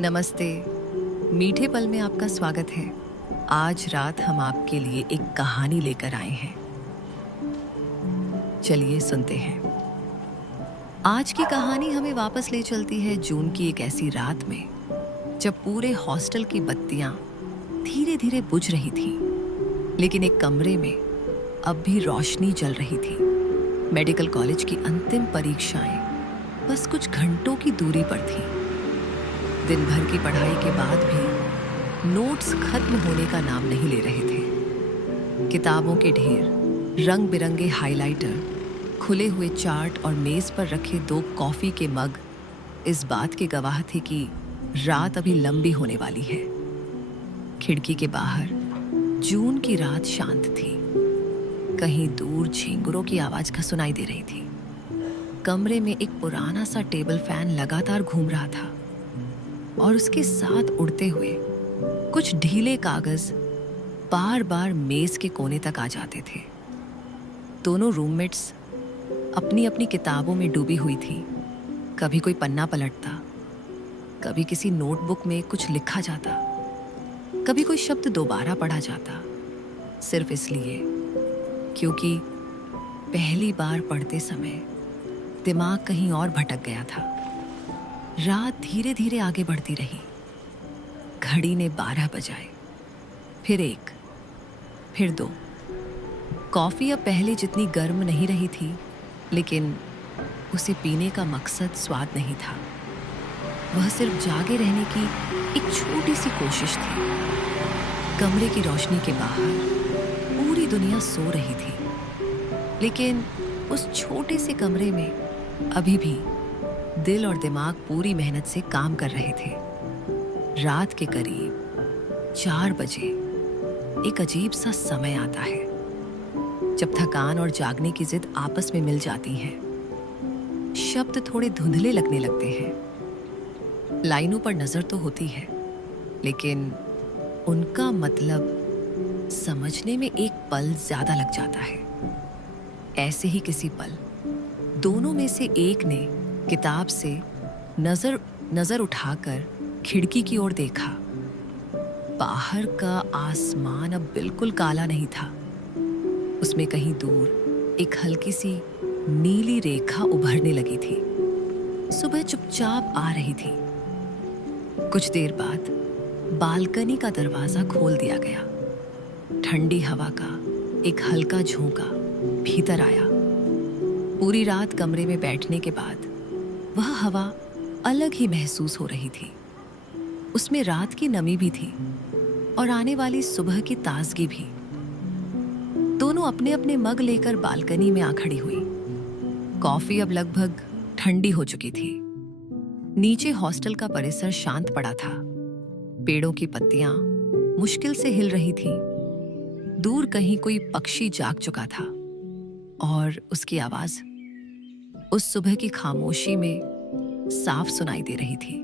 नमस्ते। मीठे पल में आपका स्वागत है। आज रात हम आपके लिए एक कहानी लेकर आए हैं। चलिए सुनते हैं। आज की कहानी हमें वापस ले चलती है जून की एक ऐसी रात में, जब पूरे हॉस्टल की बत्तियां धीरे धीरे बुझ रही थी, लेकिन एक कमरे में अब भी रोशनी जल रही थी। मेडिकल कॉलेज की अंतिम परीक्षाएं बस कुछ घंटों की दूरी पर थी। दिन भर की पढ़ाई के बाद भी नोट्स खत्म होने का नाम नहीं ले रहे थे। किताबों के ढेर, रंग बिरंगे हाइलाइटर, खुले हुए चार्ट और मेज पर रखे 2 कॉफी के मग इस बात के गवाह थे कि रात अभी लंबी होने वाली है। खिड़की के बाहर जून की रात शांत थी। कहीं दूर झींगुरों की आवाज सुनाई दे रही थी। कमरे में एक पुराना सा टेबल फैन लगातार घूम रहा था और उसके साथ उड़ते हुए कुछ ढीले कागज बार बार मेज के कोने तक आ जाते थे। दोनों रूममेट्स अपनी अपनी किताबों में डूबी हुई थी। कभी कोई पन्ना पलटता, कभी किसी नोटबुक में कुछ लिखा जाता, कभी कोई शब्द दोबारा पढ़ा जाता, सिर्फ इसलिए क्योंकि पहली बार पढ़ते समय दिमाग कहीं और भटक गया था। रात धीरे धीरे आगे बढ़ती रही। घड़ी ने 12 बजाए, फिर 1, फिर 2। कॉफी अब पहले जितनी गर्म नहीं रही थी, लेकिन उसे पीने का मकसद स्वाद नहीं था। वह सिर्फ जागे रहने की एक छोटी सी कोशिश थी। कमरे की रोशनी के बाहर पूरी दुनिया सो रही थी, लेकिन उस छोटे से कमरे में अभी भी दिल और दिमाग पूरी मेहनत से काम कर रहे थे। रात के करीब 4 बजे एक अजीब सा समय आता है, जब थकान और जागने की जिद आपस में मिल जाती हैं। शब्द थोड़े धुंधले लगने लगते हैं। लाइनों पर नजर तो होती है, लेकिन उनका मतलब समझने में एक पल ज्यादा लग जाता है। ऐसे ही किसी पल दोनों में से एक ने किताब से नजर उठाकर खिड़की की ओर देखा। बाहर का आसमान अब बिल्कुल काला नहीं था। उसमें कहीं दूर एक हल्की सी नीली रेखा उभरने लगी थी। सुबह चुपचाप आ रही थी। कुछ देर बाद बालकनी का दरवाजा खोल दिया गया। ठंडी हवा का एक हल्का झोंका भीतर आया। पूरी रात कमरे में बैठने के बाद वह हवा अलग ही महसूस हो रही थी। उसमें रात की नमी भी थी और आने वाली सुबह की ताजगी भी। दोनों अपने अपने मग लेकर बालकनी में आ खड़ी हुई। कॉफी अब लगभग ठंडी हो चुकी थी। नीचे हॉस्टल का परिसर शांत पड़ा था। पेड़ों की पत्तियां मुश्किल से हिल रही थीं। दूर कहीं कोई पक्षी जाग चुका था और उसकी आवाज उस सुबह की खामोशी में साफ सुनाई दे रही थी।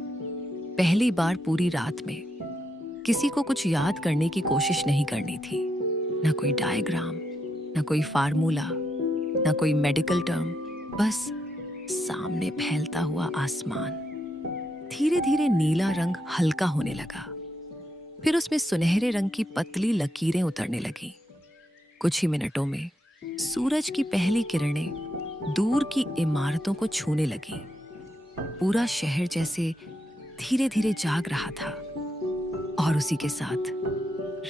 पहली बार पूरी रात में किसी को कुछ याद करने की कोशिश नहीं करनी थी। न कोई डायग्राम, न कोई फार्मूला, न कोई मेडिकल टर्म, बस सामने फैलता हुआ आसमान। धीरे धीरे नीला रंग हल्का होने लगा, फिर उसमें सुनहरे रंग की पतली लकीरें उतरने लगीं। कुछ ही मिनटों में सूरज की पहली किरणें दूर की इमारतों को छूने लगी। पूरा शहर जैसे धीरे धीरे जाग रहा था और उसी के साथ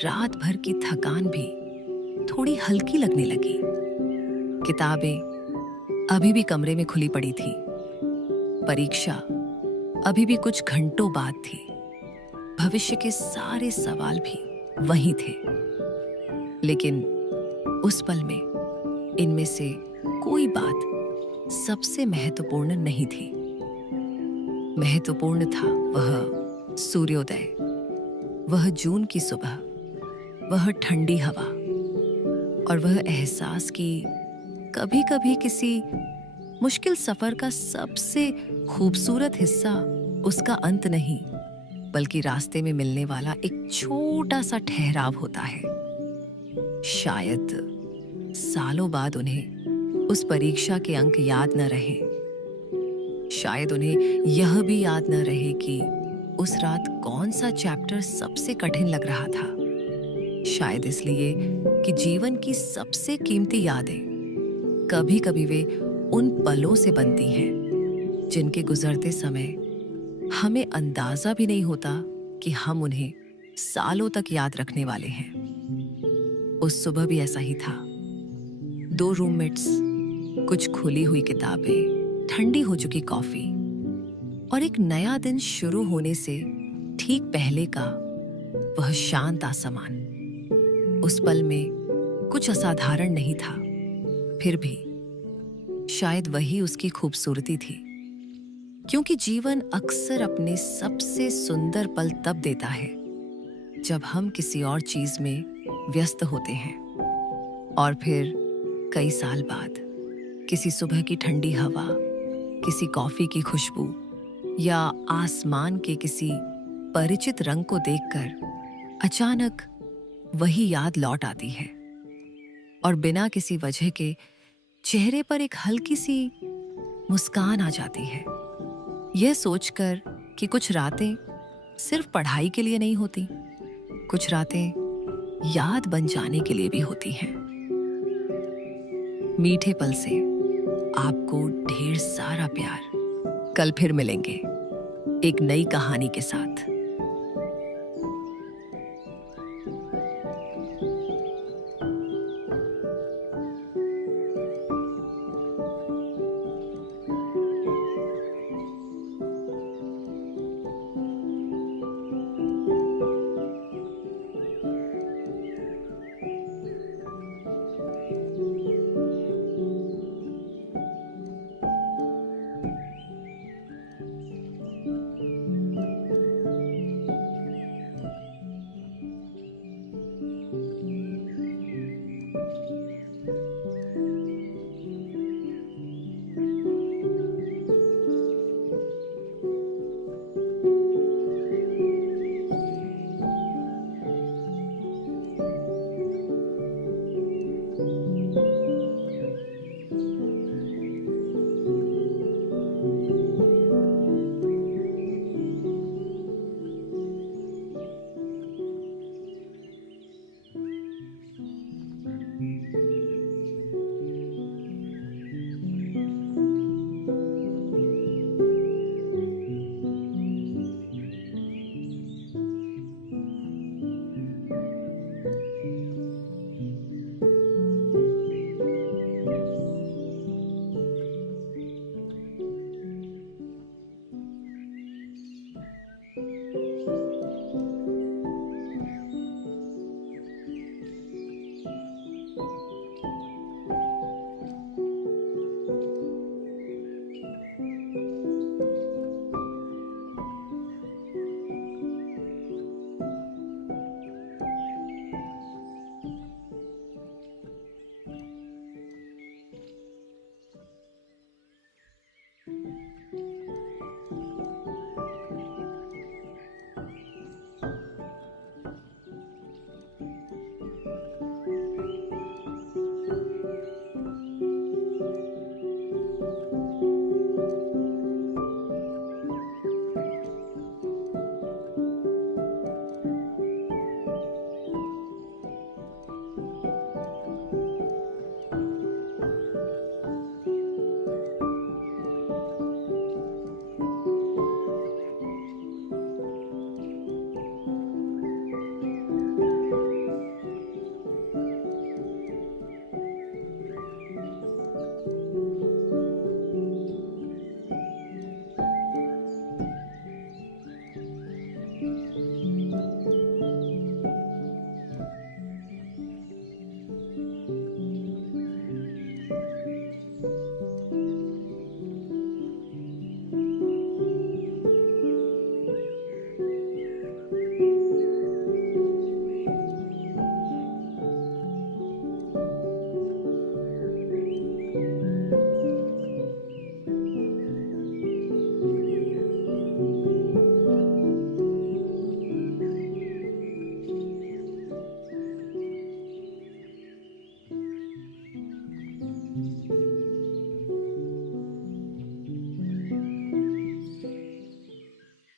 रात भर की थकान भी थोड़ी हल्की लगने लगी। किताबें अभी भी कमरे में खुली पड़ी थी। परीक्षा अभी भी कुछ घंटों बाद थी। भविष्य के सारे सवाल भी वहीं थे, लेकिन उस पल में इनमें से कोई बात सबसे महत्वपूर्ण नहीं थी। महत्वपूर्ण था वह सूर्योदय, वह जून की सुबह, वह ठंडी हवा और वह एहसास कि कभी कभी किसी मुश्किल सफर का सबसे खूबसूरत हिस्सा उसका अंत नहीं, बल्कि रास्ते में मिलने वाला एक छोटा सा ठहराव होता है। शायद सालों बाद उन्हें उस परीक्षा के अंक याद न रहे। शायद उन्हें यह भी याद न रहे कि उस रात कौन सा चैप्टर सबसे कठिन लग रहा था। शायद इसलिए कि जीवन की सबसे कीमती यादें कभी कभी वे उन पलों से बनती हैं जिनके गुजरते समय हमें अंदाजा भी नहीं होता कि हम उन्हें सालों तक याद रखने वाले हैं। उस सुबह भी ऐसा ही था। 2 रूममेट्स, कुछ खुली हुई किताबें, ठंडी हो चुकी कॉफी और एक नया दिन शुरू होने से ठीक पहले का वह शांत आसमान। उस पल में कुछ असाधारण नहीं था, फिर भी शायद वही उसकी खूबसूरती थी, क्योंकि जीवन अक्सर अपने सबसे सुंदर पल तब देता है जब हम किसी और चीज में व्यस्त होते हैं। और फिर कई साल बाद किसी सुबह की ठंडी हवा, किसी कॉफी की खुशबू या आसमान के किसी परिचित रंग को देखकर अचानक वही याद लौट आती है और बिना किसी वजह के चेहरे पर एक हल्की सी मुस्कान आ जाती है, यह सोचकर कि कुछ रातें सिर्फ पढ़ाई के लिए नहीं होती, कुछ रातें याद बन जाने के लिए भी होती हैं। मीठे पल से आपको ढेर सारा प्यार। कल फिर मिलेंगे एक नई कहानी के साथ।